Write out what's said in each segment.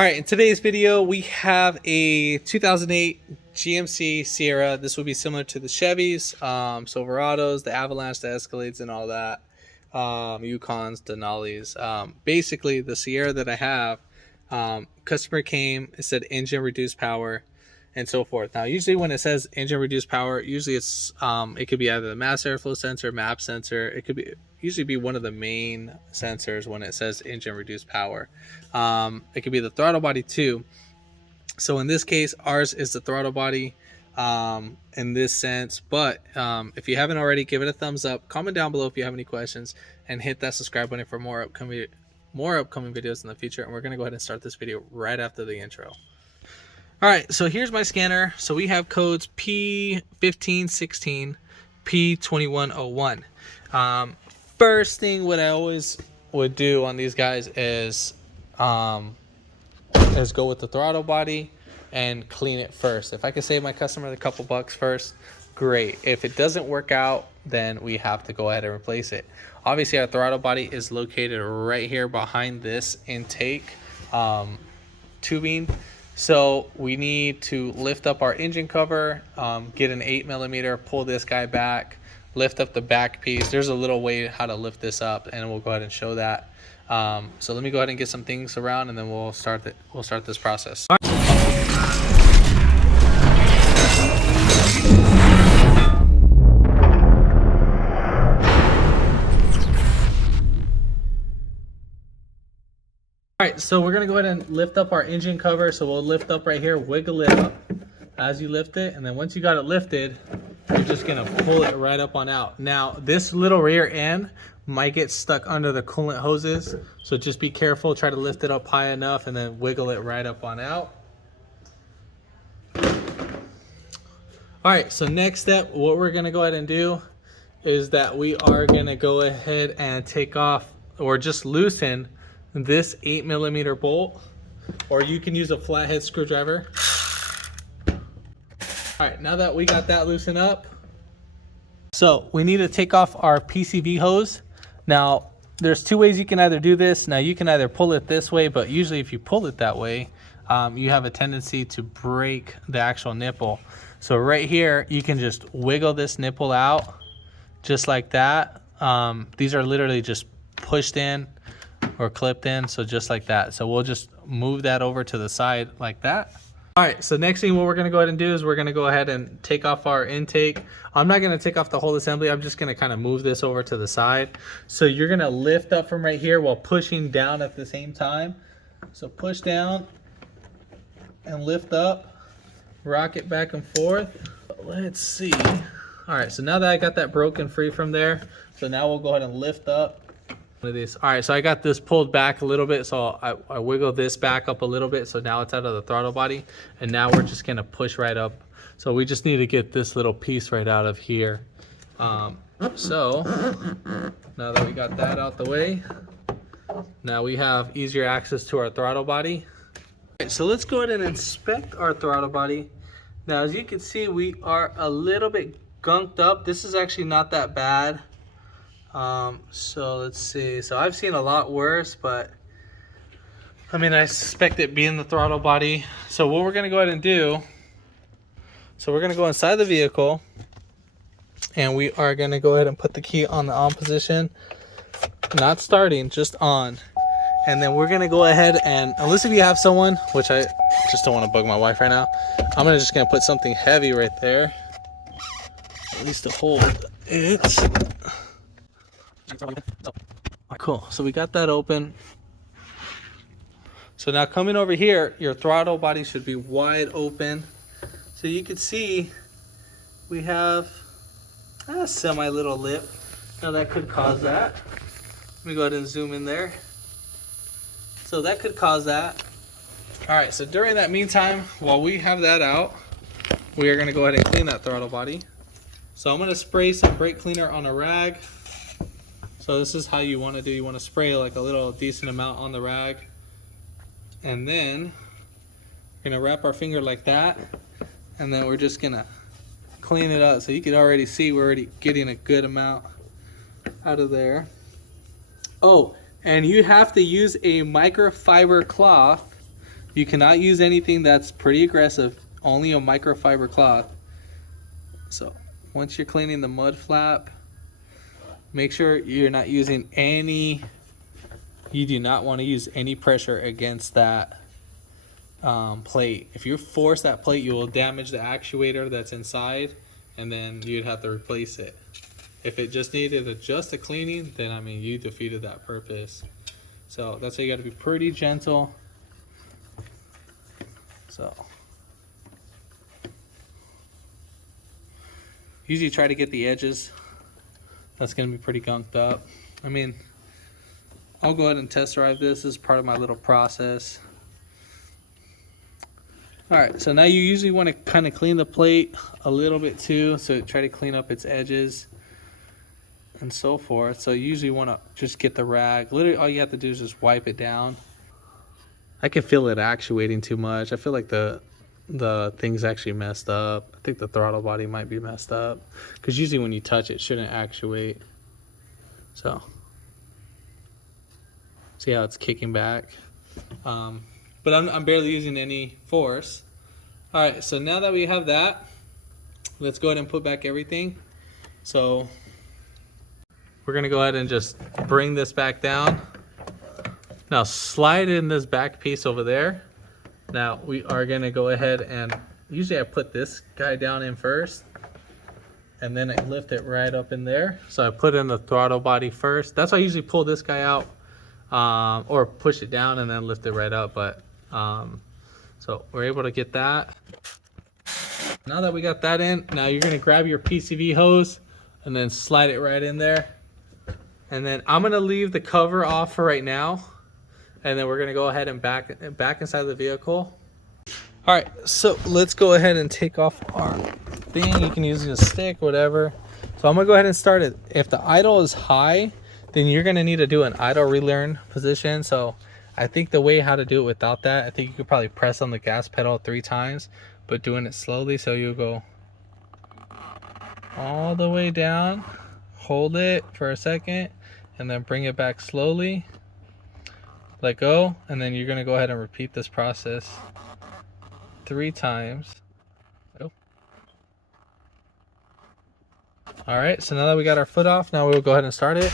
All right, in today's video, we have a 2008 GMC Sierra. This will be similar to the Chevys, Silverados, the Avalanche, the Escalades, and all that. Yukons, Denali's. Basically, the Sierra that I have, customer came, it said engine reduced power, and so forth. Now, usually when it says engine reduced power, usually it's it could be either the mass airflow sensor, MAP sensor. It could be usually be one of the main sensors when it says engine reduced power. It could be the throttle body too. So in this case, ours is the throttle body in this sense. But if you haven't already, give it a thumbs up. Comment down below if you have any questions, and hit that subscribe button for more upcoming videos in the future. And we're gonna go ahead and start this video right after the intro. All right, so here's my scanner. So we have codes p1516, p2101. First thing what I always would do on these guys is go with the throttle body and clean it first. If I could save my customer a couple bucks first, great. If it doesn't work out, then we have to go ahead and replace it. Obviously, our throttle body is located right here behind this intake tubing. So we need to lift up our engine cover, get an 8mm, pull this guy back, lift up the back piece. There's a little way how to lift this up, and we'll go ahead and show that. So let me go ahead and get some things around, and then we'll start this process. All right, so we're gonna go ahead and lift up our engine cover. So we'll lift up right here, wiggle it up as you lift it, and then once you got it lifted, you're just gonna pull it right up on out. Now this little rear end might get stuck under the coolant hoses, so just be careful. Try to lift it up high enough and then wiggle it right up on out. All right, so next step, what we're gonna go ahead and do is that we are gonna go ahead and take off or just loosen this 8mm bolt, or you can use a flathead screwdriver. All right, now that we got that loosened up, so we need to take off our PCV hose. Now, there's two ways you can either do this. Now, you can either pull it this way, but usually if you pull it that way, you have a tendency to break the actual nipple. So right here, you can just wiggle this nipple out just like that. These are literally just pushed in or clipped in, so just like that. So we'll just move that over to the side like that. All right, so next thing what we're gonna go ahead and do is we're gonna go ahead and take off our intake. I'm not gonna take off the whole assembly. I'm just gonna kind of move this over to the side. So you're gonna lift up from right here while pushing down at the same time. So push down and lift up, rock it back and forth. Let's see. All right, so now that I got that broken free from there, so now we'll go ahead and lift up of these. All right, so I got this pulled back a little bit, so I wiggle this back up a little bit, so now it's out of the throttle body, and now we're just gonna push right up. So we just need to get this little piece right out of here. So now that we got that out the way, now we have easier access to our throttle body. All right, so let's go ahead and inspect our throttle body. Now, as you can see, we are a little bit gunked up. This is actually not that bad. So let's see. So I've seen a lot worse, but I mean, I suspect it being the throttle body. So what we're gonna go ahead and do, so we're gonna go inside the vehicle, and we are gonna go ahead and put the key on the on position, not starting, just on. And then we're gonna go ahead and, unless if you have someone, which I just don't want to bug my wife right now, I'm just gonna put something heavy right there, at least to hold it. Cool, so we got that open. So now coming over here, your throttle body should be wide open. So you can see we have a semi little lip. Now that could cause that. Let me go ahead and zoom in there. So that could cause that. All right, so during that meantime, while we have that out, we are gonna go ahead and clean that throttle body. So I'm gonna spray some brake cleaner on a rag. So this is how you want to do. You want to spray like a little decent amount on the rag, and then we're gonna wrap our finger like that, and then we're just gonna clean it up. So you can already see we're already getting a good amount out of there. Oh, and you have to use a microfiber cloth You cannot use anything that's pretty aggressive, only a microfiber cloth. So once you're cleaning the mud flap, make sure you're not using any, you do not want to use any pressure against that plate. If you force that plate, you will damage the actuator that's inside, and then you'd have to replace it. If it just needed just a cleaning, then I mean, you defeated that purpose. So that's why you got to be pretty gentle. So usually try to get the edges. That's going to be pretty gunked up. I mean, I'll go ahead and test drive this as part of my little process. Alright, so now you usually want to kind of clean the plate a little bit too, so try to clean up its edges and so forth. So you usually want to just get the rag. Literally all you have to do is just wipe it down. I can feel it actuating too much. I feel like the thing's actually messed up. I think the throttle body might be messed up, because usually when you touch it, it shouldn't actuate. So see how it's kicking back, but I'm barely using any force. All right, so now that we have that, let's go ahead and put back everything. So we're gonna go ahead and just bring this back down. Now slide in this back piece over there. Now we are gonna go ahead and, usually I put this guy down in first, and then I lift it right up in there. So I put in the throttle body first. That's why I usually pull this guy out, or push it down and then lift it right up. But so we're able to get that. Now that we got that in, now you're gonna grab your PCV hose and then slide it right in there. And then I'm gonna leave the cover off for right now, and then we're gonna go ahead and back inside the vehicle. All right, so let's go ahead and take off our thing. You can use a stick, whatever. So I'm gonna go ahead and start it. If the idle is high, then you're gonna need to do an idle relearn position. So I think the way how to do it without that, I think you could probably press on the gas pedal 3 times, but doing it slowly. So you go all the way down, hold it for a second, and then bring it back slowly. Let go, and then you're gonna go ahead and repeat this process 3 times. Oh. All right, so now that we got our foot off, now we'll go ahead and start it.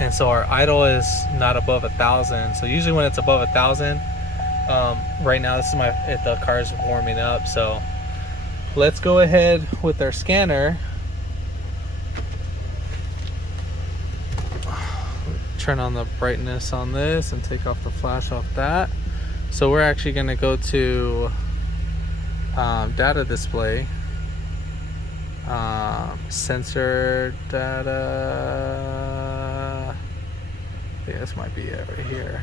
And so our idle is not above 1,000. So usually when it's above 1,000, right now this is the car is warming up. So let's go ahead with our scanner. Turn on the brightness on this and take off the flash off that. So we're actually going to go to data display, sensor data. Yeah, this might be it right here.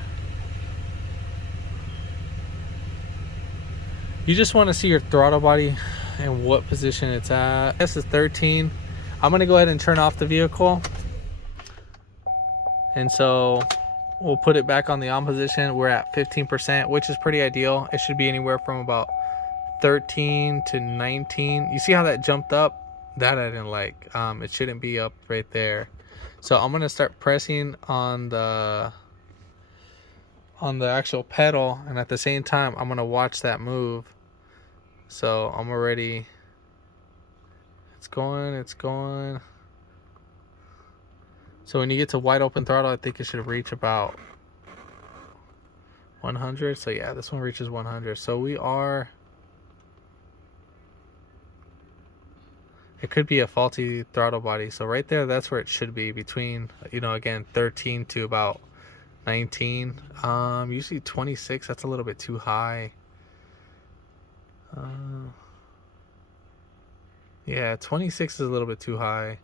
You just want to see your throttle body and what position it's at. This is 13. I'm going to go ahead and turn off the vehicle. And so we'll put it back on the on position. We're at 15%, which is pretty ideal. It should be anywhere from about 13 to 19. You see how that jumped up? That I didn't like. It shouldn't be up right there. So I'm gonna start pressing on the actual pedal, and at the same time I'm gonna watch that move. So I'm already, it's going. So when you get to wide open throttle, I think it should reach about 100. So yeah, this one reaches 100. So we are, it could be a faulty throttle body. So right there, that's where it should be, between, again, 13 to about 19. Usually 26, that's a little bit too high. Yeah, 26 is a little bit too high.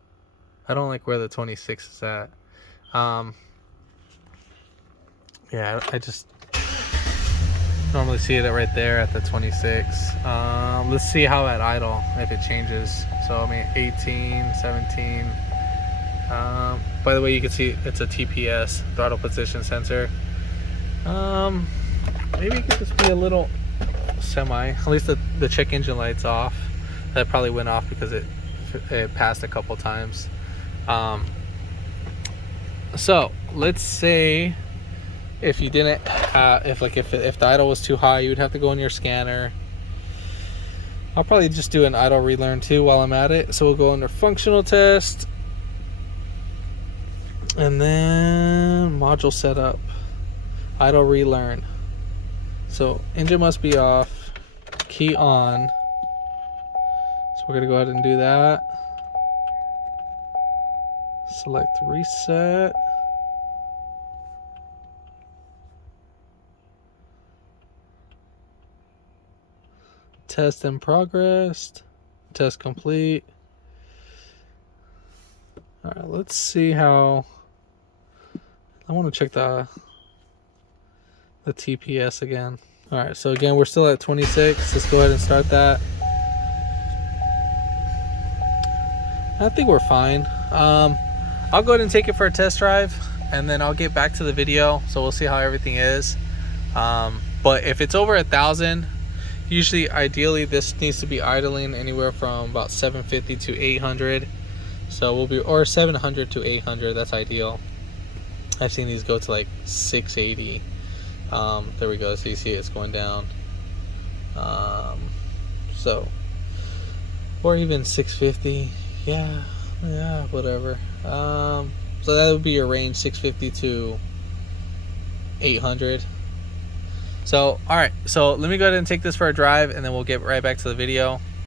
I don't like where the 26 is at. Yeah, I just normally see it right there at the 26. Let's see how at idle, if it changes. So I mean 18, 17. By the way, you can see it's a TPS, throttle position sensor. Maybe it could just be a little semi. At least the check engine light's off. That probably went off because it passed a couple times. So let's say if you didn't have, if the idle was too high, you would have to go in your scanner. I'll probably just do an idle relearn too while I'm at it. So we'll go under functional test, and then module setup, idle relearn. So engine must be off, key on. So we're gonna go ahead and do that. Select reset. Test in progress. Test complete. All right, let's see how. I want to check the TPS again. All right, so again, we're still at 26. Let's go ahead and start that. I think we're fine. I'll go ahead and take it for a test drive, and then I'll get back to the video. So we'll see how everything is. But if it's over 1,000, usually, ideally, this needs to be idling anywhere from about 750 to 800. So we'll be, or 700 to 800. That's ideal. I've seen these go to like 680. There we go. So you see it's going down. So, or even 650. Yeah, whatever. So that would be your range, 650 to 800. So, all right, so let me go ahead and take this for a drive, and then we'll get right back to the video.